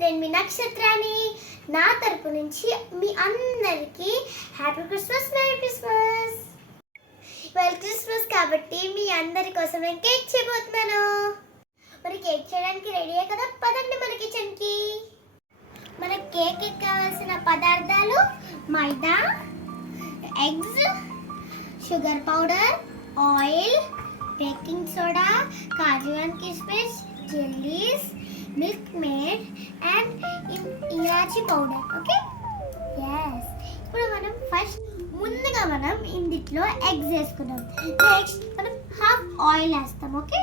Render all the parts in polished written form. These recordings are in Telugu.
నేను మీ నక్షత్రాన్ని. నా తరపు నుంచి మీ అందరికీ హ్యాపీ క్రిస్మస్, మెరీ క్రిస్మస్. ఇవాళ క్రిస్మస్ కాబట్టి మీ అందరి కోసం నేను కేక్ చేయబోతున్నాను. మరి కేక్ చేయడానికి రెడీయే కదా, పదండి మన కిచెన్కి. మన కేక్ కావాల్సిన పదార్థాలు maida, eggs, sugar powder, oil, baking soda, kaju and కిస్మిస్, jellies, Milkmaid and elaichi powder. Okay, yes. ఇప్పుడు మనం ముందుగా మనం ఇందులో ఎగ్స్ వేసుకున్నాం. నెక్స్ట్ మనం హాఫ్ ఆయిల్ వేస్తాం. ఓకే,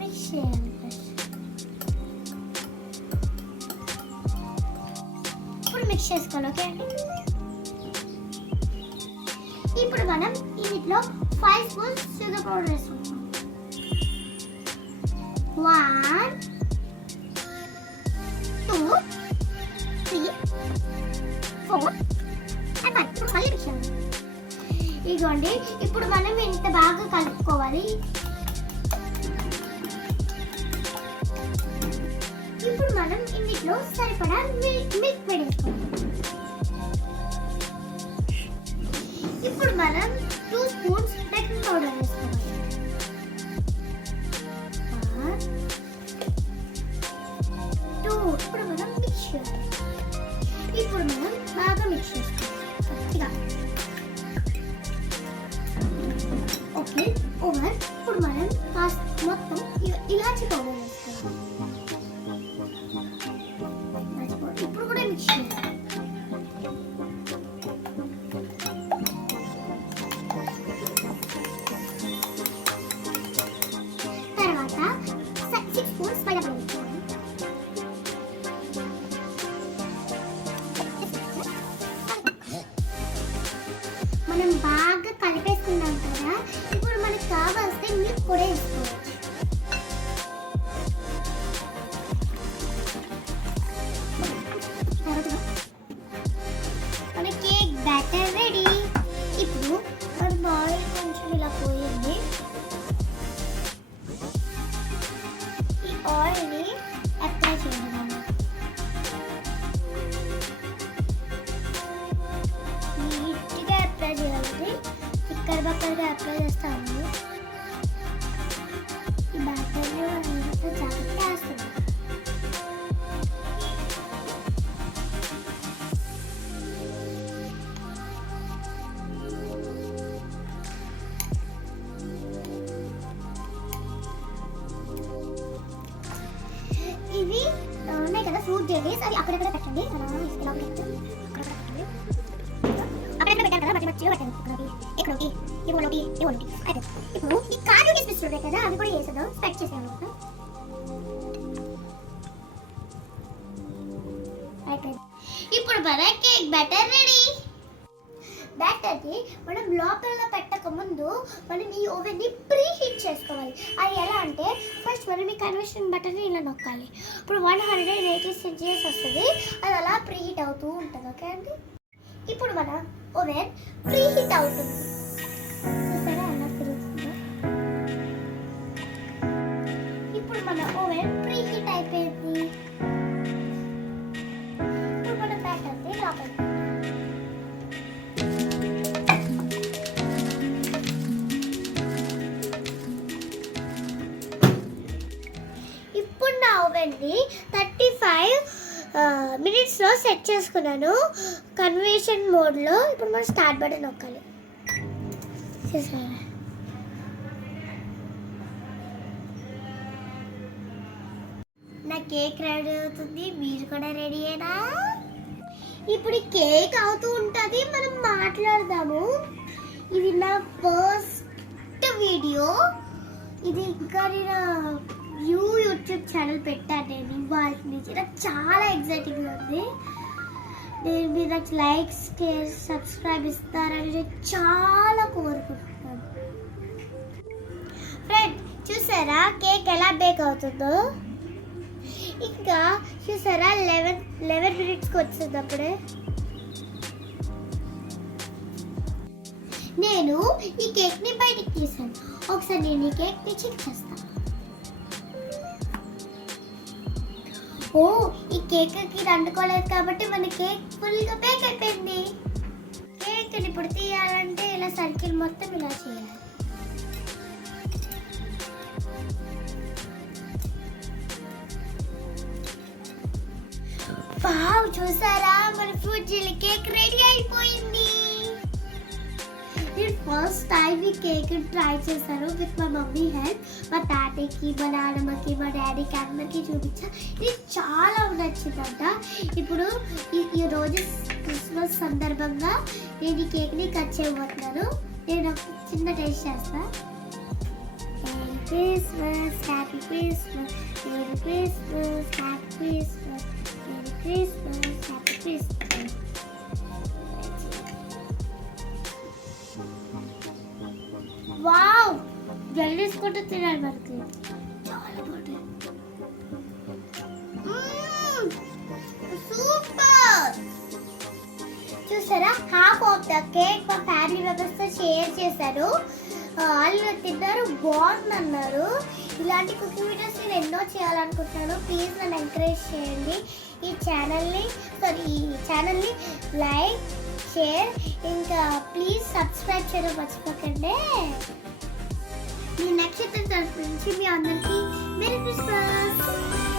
మిక్స్ చేయాలి. ఇప్పుడు మిక్స్ చేసుకోవాలి. ఓకే అండి, ఇప్పుడు మనం ఇందులో 5 స్పూన్స్ షుగర్ పౌడర్ వేసుకుంటాం. 1 2 3 4 and 5. ఇప్పుడు మళ్ళీ మిక్స్ చేయాలి. ఇదిగోండి, ఇప్పుడు మనం ఇంత బాగా కలుపుకోవాలి. ఇప్పుడు మనం ఇందులో సరిపడా మిల్క్ మేడ్ వేసుకోవాలి. ఇప్పుడు మనం 2 స్పూన్స్ బేకింగ్ పౌడర్ వేసుకోవాలి. 2. ఇప్పుడు మనం మిక్స్ చేయాలి. ఇప్పుడు మనం బాగా మిక్స్ చేసుకోవాలి. Okay, over. ఇప్పుడు మనం మొత్తం ఇలాచీ పౌడర్ వేసుకోవాలి. ఇప్పుడు కూడా మిక్స్ చేయాలి. మనం బాగా కలిపేసుకున్నాం కదా, ఇప్పుడు మనకు కావాల్సిన మిల్క్ కూడా వేసుకోవచ్చు. మన కేక్ బ్యాటర్ రెడీ. ఇప్పుడు మన ఆయిల్ కొంచెం ఇలా పోయింది. ఈ ఆయిల్ని అప్లై చేయాలి. నీట్గా అప్లై చేయాలి. ఇక్కడ బక్కగా అప్లై చేస్తాము. ఈ బ్యాటర్లో జాగ్రత్త వేస్తుంది. ఇవి ఉన్నాయి కదా ఫ్రూట్ జెల్లీస్, అవి అక్కడక్కడ పెట్టండి. ఇలా పెట్టండి, అక్కడక్కడ పెట్టాను కదా, మధ్య మధ్యలో పెట్టండి. ఎక్కడోటి ఇవ్వండి. ఇప్పుడు ఈ కాజు కిస్మిస్ ఉంటాయి కదా, అవి కూడా వేసేద్దాం. స్ప్రెడ్ చేసేయాలి. ఇప్పుడు మన కేక్ బ్యాటర్ రెడీ. బ్యాటర్ని మనం లోపల పెట్టక ముందు మనం ఈ ఓవెన్ని ప్రీ హీట్ చేసుకోవాలి. అది ఎలా అంటే ఫస్ట్ మనం ఈ కన్వెన్షన్ బటన్ని ఇలా నొక్కాలి. ఇప్పుడు 180 సెల్సియస్ వస్తుంది. అది అలా ప్రీ హీట్ అవుతూ ఉంటుంది. ఓకే అండి, ఇప్పుడు మన ఓవెన్ ప్రీ హీట్ అవుతుంది. సరే, అలా తిరుగుతుంది. ఇప్పుడు మన ఓవెన్ ప్రీ హీట్ అయిపోయింది. ఇప్పుడు మన బ్యాటర్ని లోపల ఇప్పుడు నా ఓవెన్ని 35 మినిట్స్లో సెట్ చేసుకున్నాను కన్వెన్షన్ మోడ్లో. ఇప్పుడు మనం స్టార్ట్ బటన్ నొక్కాలి. నా కేక్ రెడీ అవుతుంది. మీరు కూడా రెడీ అయినా? ఇప్పుడు ఈ కేక్ అవుతూ ఉంటుంది, మనం మాట్లాడదాము. ఇది నా ఫస్ట్ వీడియో. ఇది ఇంకా నేను యూట్యూబ్ ఛానల్ పెట్టాను. నేను ఇవాళ నుంచి నాకు చాలా ఎక్సైటింగ్గా ఉంది. నేను మీరు నాకు లైక్స్ సబ్స్క్రైబ్ ఇస్తారని నేను చాలా కోరుకుంటున్నాను. ఫ్రెండ్, చూసారా కేక్ ఎలా బేక్ అవుతుందో? ఇంకా చూసారా 11 మినిట్స్కి వచ్చింది. అప్పుడే నేను ఈ కేక్ని బయటికి తీసాను. ఒకసారి నేను ఈ కేక్ని చెక్ చేస్తాను. ఓ, ఈ కేక్కి అంటుకోలేదు కాబట్టి మన కేక్ ఫుల్గా బేక్ అయిపోయింది. కేక్ని ఇప్పుడు తీయాలంటే ఇలా సర్కిల్ మొత్తం ఇలా చేయాలి. వావ్, చూసారా మన ఫ్రూట్ జెల్లీ కేక్ రెడీ అయిపోయింది. నేను ఫస్ట్ టైం ఈ కేక్ ట్రై చేశాను విత్ మా మమ్మీ హెల్ప్. మా తాతయ్యకి, మా నాన్నమ్మకి, మా డాడీకి అందరికీ చూపించా. ఇది చాలా నచ్చిందంట. ఇప్పుడు ఈ రోజు క్రిస్మస్ సందర్భంగా నేను ఈ కేక్ని కట్ చేయబోతున్నాను. నేను ఒక చిన్న టేస్ట్ చేస్తాను. Christmas, happy Christmas, merry Christmas, happy Christmas, merry Christmas, happy Christmas. Wow, జల్లీసుకుంటూ తినాలి మనకి. చాలా బాగుంది. సూపర్. చూసారా, హాఫ్ ఆఫ్ ద కేక్ మా ఫ్యామిలీ మెంబర్స్తో షేర్ చేశారు. వాళ్ళు తిన్నారు, బాగుంది అన్నారు. ఇలాంటి కుకింగ్ వీడియోస్ నేను ఎన్నో చేయాలనుకుంటున్నాను. ప్లీజ్ నన్ను ఎంకరేజ్ చేయండి. ఈ ఛానల్ని లైక్, షేర్, ఇంకా ప్లీజ్ సబ్స్క్రైబ్ చేయడం మర్చిపోకండి. మీ నక్షత్రం తరపు నుంచి మీ అందరికీ మెరీ క్రిస్మస్.